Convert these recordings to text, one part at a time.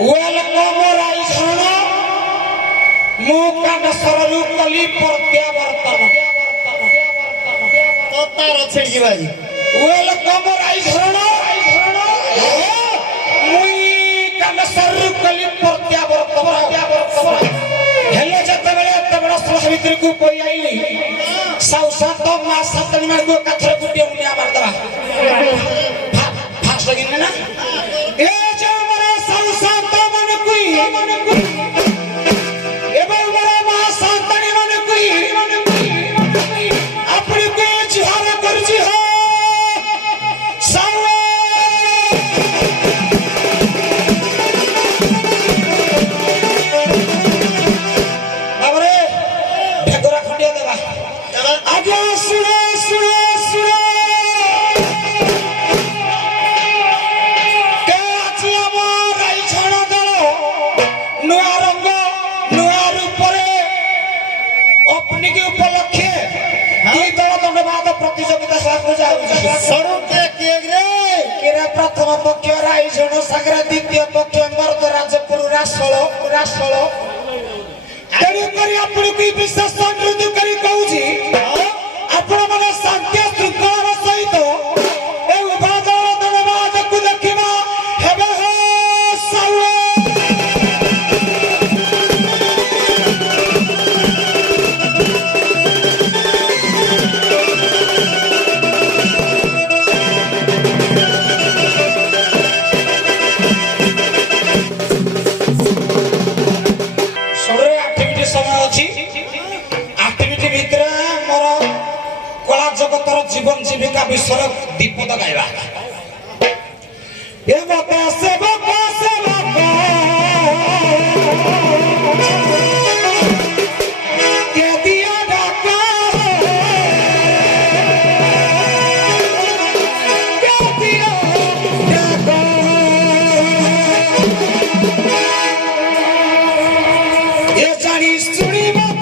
Welcome राइझण मु कामेश्वररू कली प्रत्यावर्तन तो तार छिड़की भाई वेलकम राइझण मुई कामेश्वररू कली प्रत्यावर्तन हेले जते बेले एते बड़ स्रोत भितर को पई आइली साउसा तो मा सतनी मार को कथरे गुटिया मुनिया मार दबा फास्ट लगिन ना ए जो मरे साउसा तो मन कुई एबे मरे मा सतनी मन कुई अपनी को जिहार करजी हो सावे बाबरे ढेगरा खंडिया देबा आगे सुनो सुनो सुनो के आछि हमर राइझण दल नुआ रंग नुआ रूपरे अपनी के उपलक्षे दुई दल दंडवाद प्रतियोगिता साथ जाउछि सड़क के रे केरा प्रथम पक्ष राइझण सागरा द्वितीय पक्ष मर्द राजपुर रासळ तेणु करी आपण की विशेष अनुरोध करी कहूछि आपण माने शांति शृंखला सहित ए उभा दल दंडवाद को देखिबा हेबे हो सावे जीवन जीविका विषय दीपद गाइबा ए बता से के दिया डाका के दिया डाका ये जानी सुनी बात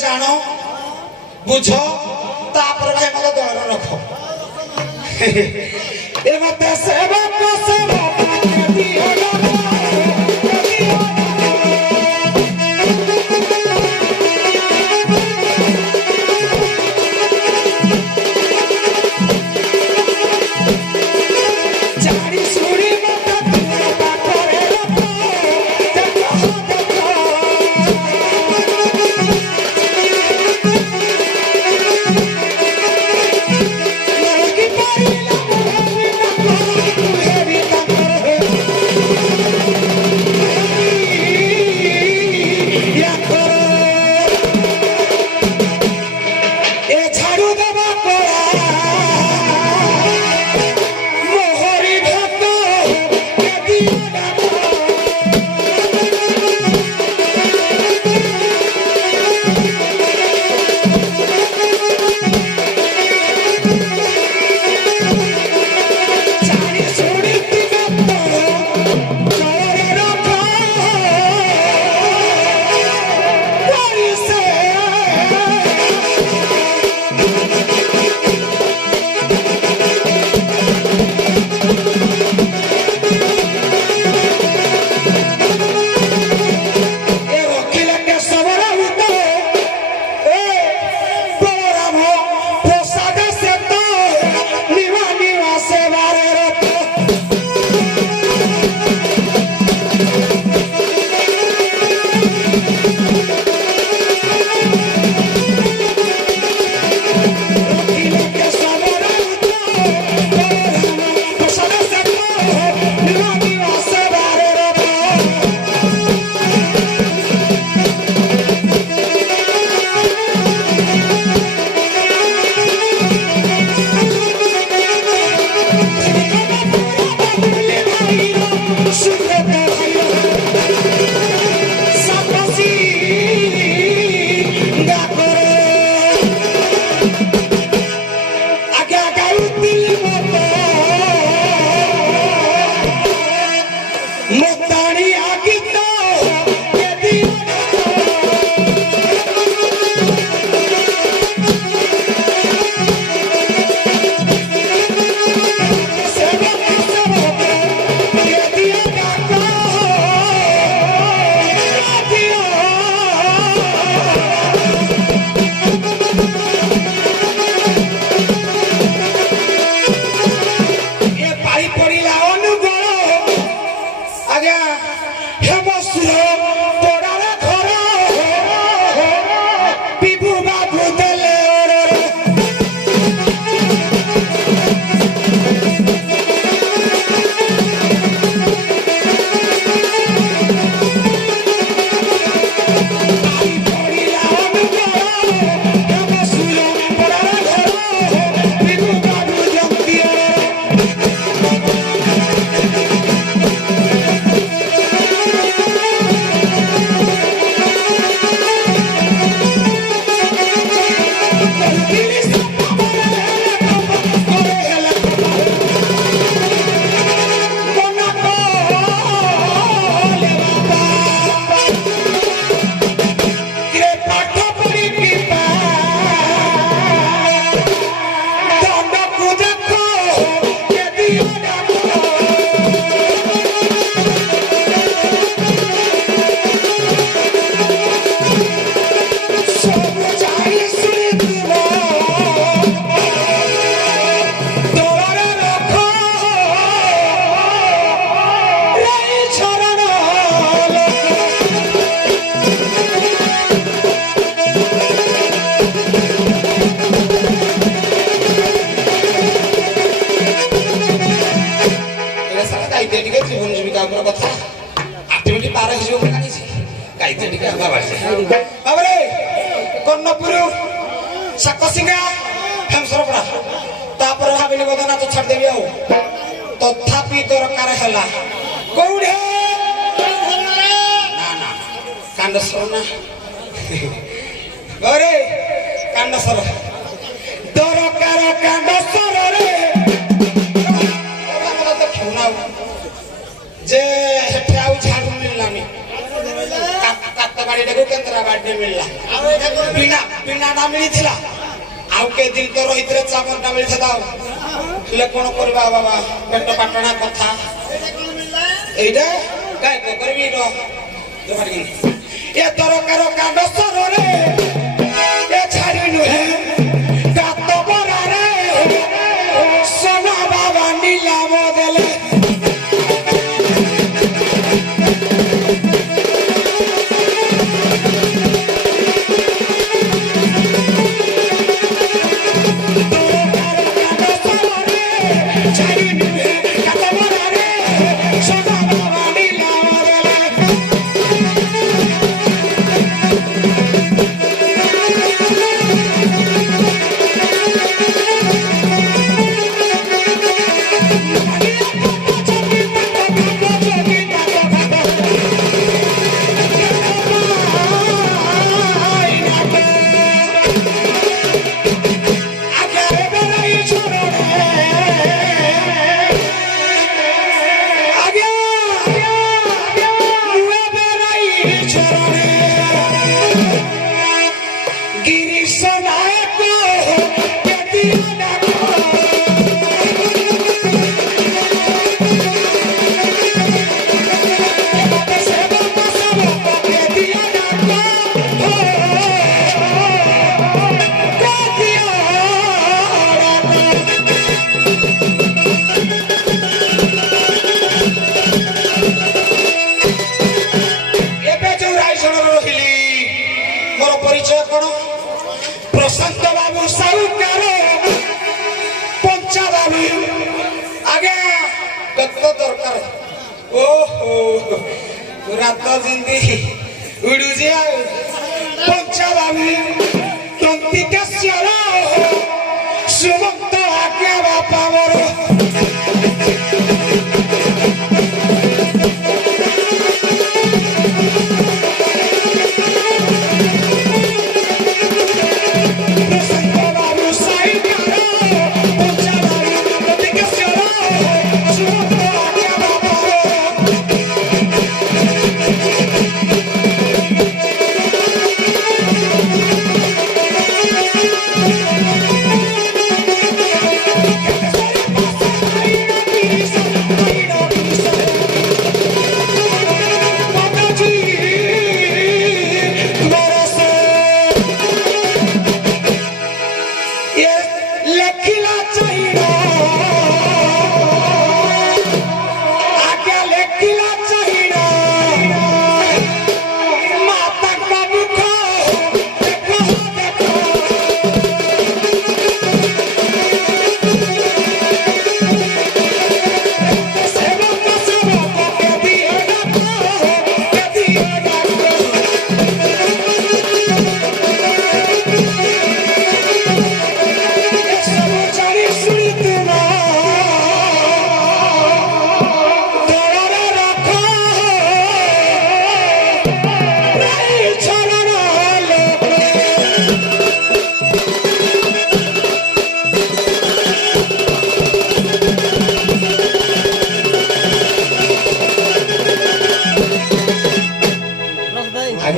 जानो बुझो तापर भाई मत दर रखो ए मत सेवा को सेवा दियो Heavy ବାଢିଛେ ଟିକେ ଆଗା ବାଢିଛେ ବାବରେ କର୍ଣ୍ଣପୁର ସାକସିଙ୍ଗା ହେମସରପଡ଼ା ତାପରେ ଭାବିଲି ବୋଧେ ନାଚ ଛାଡ଼ିଦେବି ଆଉ ତଥାପି ଦରକାର ହେଲା କୋଉଠି ନା ନା କାଣ୍ଡେଶ୍ୱର ନା ବାବରେ କାଣ୍ଡେଶ୍ୱର ଦରକାର କାଣ୍ଡେଶ୍ୱରରେ ଦେଖିବୁ ନା ଯେ ହେଠେ ଆଉ ଝାଡୁ ମିଳିଲାନି କାତ ଗାଡିଟାକୁ କେନ୍ଦ୍ରା ଗାଡି ମିଳିଲା ବିନାଟା ମିଳିଥିଲା ଆଉ କେଦିନ ତ ରହିଥିଲେ ଚାମରଟା ମିଳିଥିଲା ହେଲେ କଣ କରିବା ବାବା ପେଟ ପାଟଣା କଥା এইটা গায়ক করবি এ দরকার কাণ্ডেশ্বরে এ ছাড়ি নুহে গাত বরারে সোনা বাবা নিলাম দেলে प्रशांत बाबू साहूकार पंचा बाबू आगे कत दरकार ओहो पूरा तो जिंदी उड़ू जे पंचा बाबू तंतिका श्याला सुमंत आज्ञा बापा मोर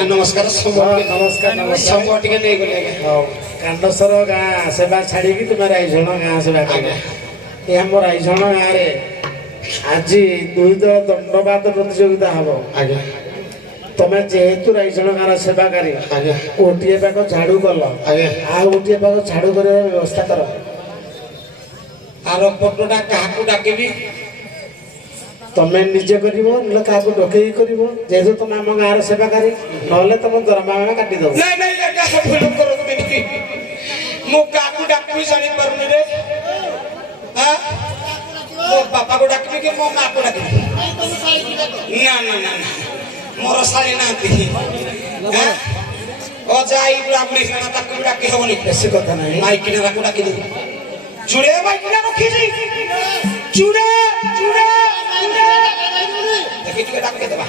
नमस्कार नमस्कार नमस्कार कांडसर गाँ सेवा छाड़ी तुम राइझण गाँ सेवा कर मोर राइझण गाँव आज दुईद दंडवाद प्रतियोगिता हम तुम जेहेतु राइझण गाँव सेवाकारी गोटे पाक झाड़ू कल आ गोटे पाक झाड़ू कर व्यवस्था कर आर पटटा क्या डाकबी तमें निजे कर क्या डकई कर जेहतु तुम आम गाँव सेवाकारी ना तुम दरमा काटिदेव मो बापा को डाकबी कि मो माँ को डाकबी ना ना ना ମୋର ଶାଳୀ ନାହାନ୍ତି ଯାଇ ବ୍ରାହ୍ମଣୀ ସେନା ତାକୁ ଡାକି ହବନି ବେଶୀ କଥା ନାହିଁ ମାଇକିନା ତାକୁ ଡାକି ଦେବୁ ଚୁଡେ ମାଇକିନା ରଖିଛି ଚୁଡେ ଚୁଡେ ଦେଖି ଟିକେ ଡାକି ଦେବା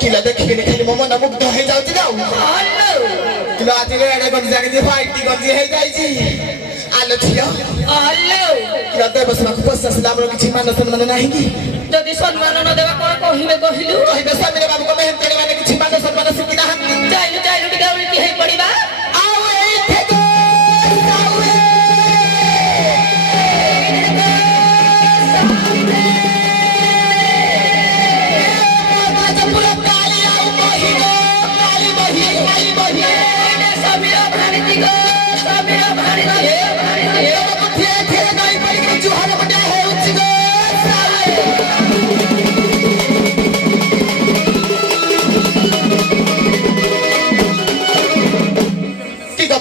किला देखिए खाली मो मन मुग्ध हो जाउची जाऊ किला आज रे एडे गंजी जाके फाइटी गंजी हे जाईची आलो छियो किला दे बस माको बस असला हमरो किछि मान सम्मान नाही की যদি সম্মান ন দেবা কোন কহিবে কহিলু কহিবে সামনে বাবু को मेहनत करे माने किछि मान सम्मान सिखि ना हम চাইলু চাইলু টিকা উল্টি হই পড়িবা आओ ए थे आओ সমীর ভারতী গো সমীর ভারতী थे थे गाई पड़ी के जुहार बडा है उच्च गो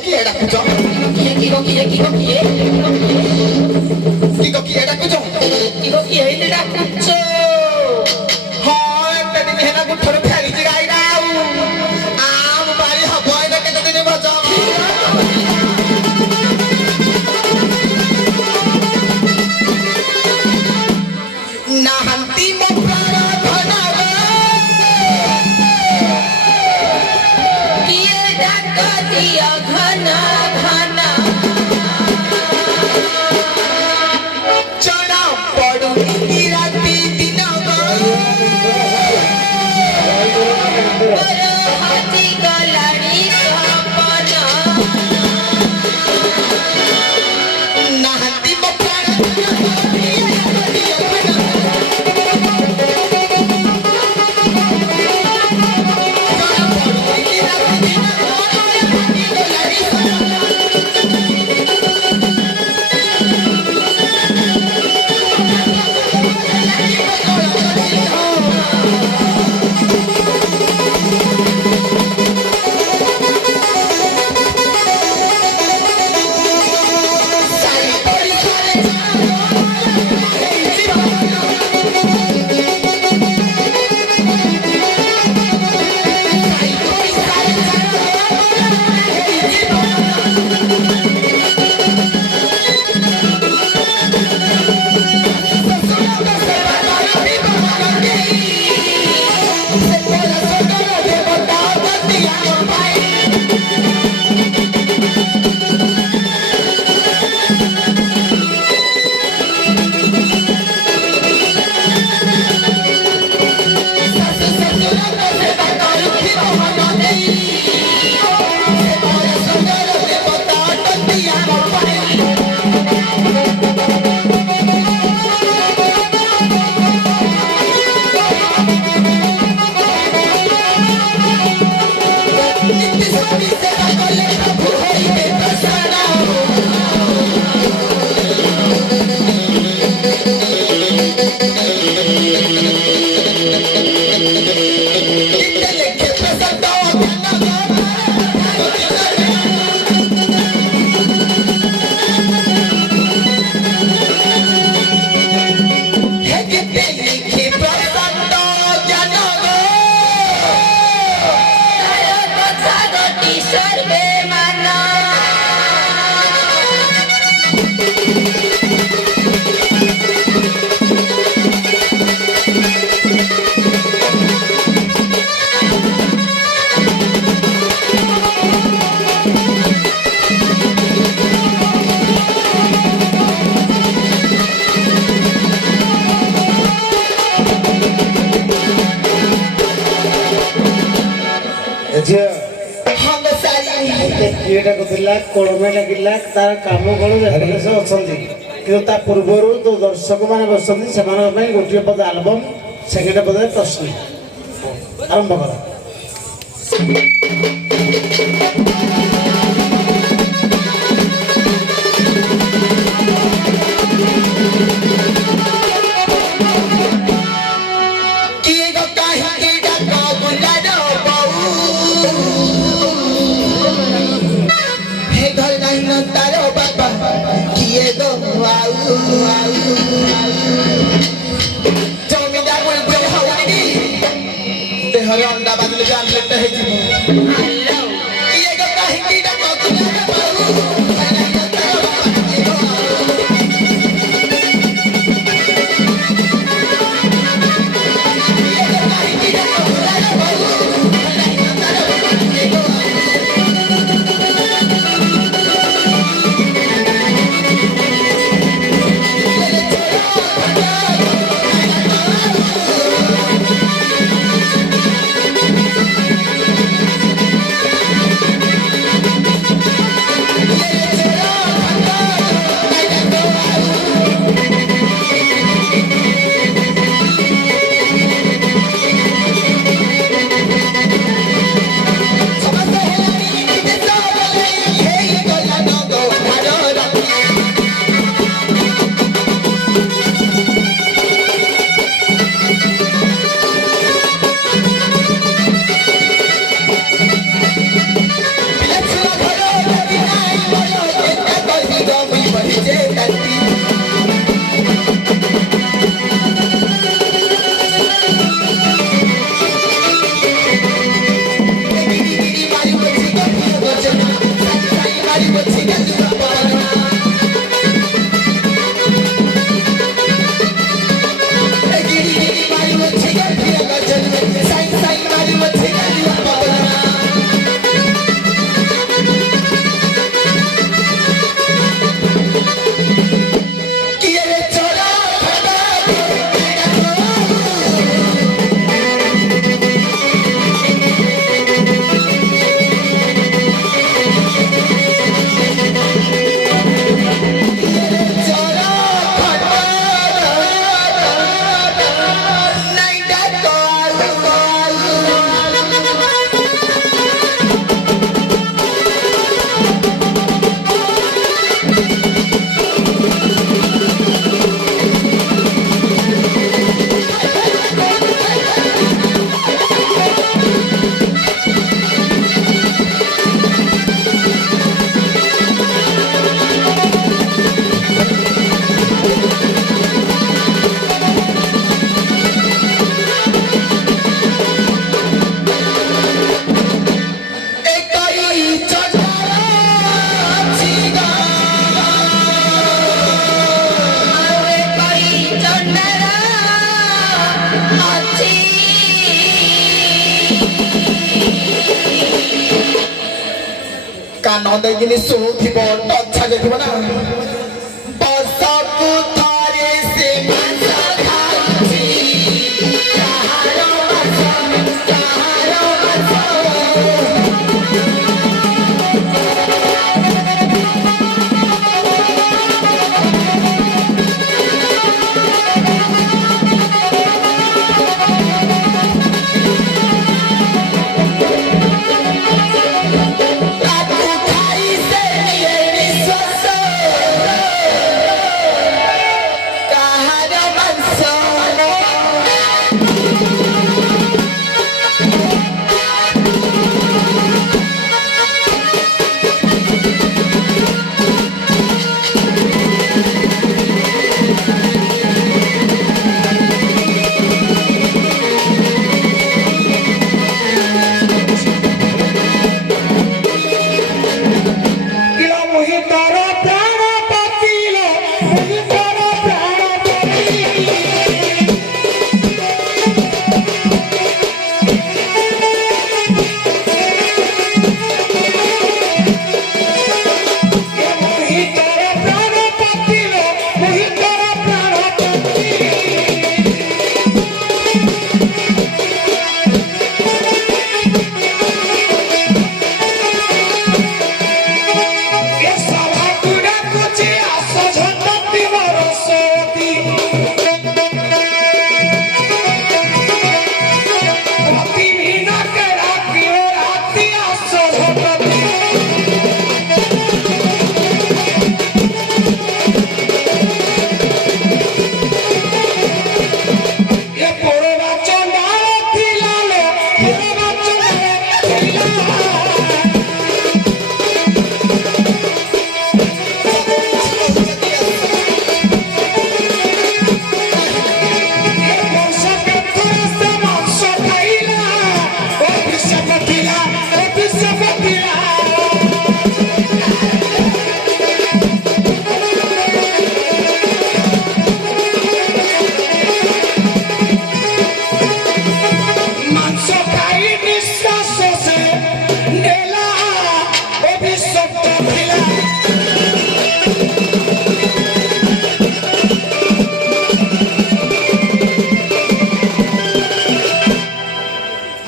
की एडा कुछ की एडा कुछ কি ডাকুছো हां एक दिन हेना गुठर फेरी जिगाई राऊ आम बारी हबय ना केते दिन बजा ना हंती मो प्राण धना কিয়ে ডাক দিয়া ঘনা ঘনা चढ़ा पड़ू की राती दिन বড় হাতি গলাড়ি কাপনা ना हंती मो प्राण କିଏଟା କହୁଥିଲା କଳମେ ଲାଗିଲା ତାର କାମ କଣ ଜାଣିଲେ ସେ ଅଛନ୍ତି କିନ୍ତୁ ତା ପୂର୍ବରୁ ଯୋଉ ଦର୍ଶକମାନେ ବସନ୍ତି ସେମାନଙ୍କ ପାଇଁ ଗୋଟିଏ ପଦ ଆଲବମ୍ ସେକେଣ୍ଡ ପଦରେ ପ୍ରଶ୍ନ ଆରମ୍ଭ କର। ଦେହରେ ଅଣ୍ଡା ବାଜିଲେ ଯେ ଆମ୍ଲେଟ ହେଇଯିବ। କାନ ଦେଇକିନି ଶୁଣୁଥିବ ଟଚ୍ଛା ଯାଇଥିବ ନା ବର୍ଷକୁ ଥରେ ସେ ମାଛ ଖାଉଛି କାହାର ମାଛ କାହାର ମାଛ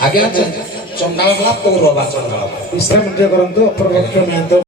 ଆଜ୍ଞା ଚଣ୍ଡାଳ କଲା ପୌରବା ଚଣ୍ଡାଳ ବିଶ୍ରାମ ଟିକେ କରନ୍ତୁ ଅପରପକ୍ଷ ନିୟନ୍ତ୍ରଣ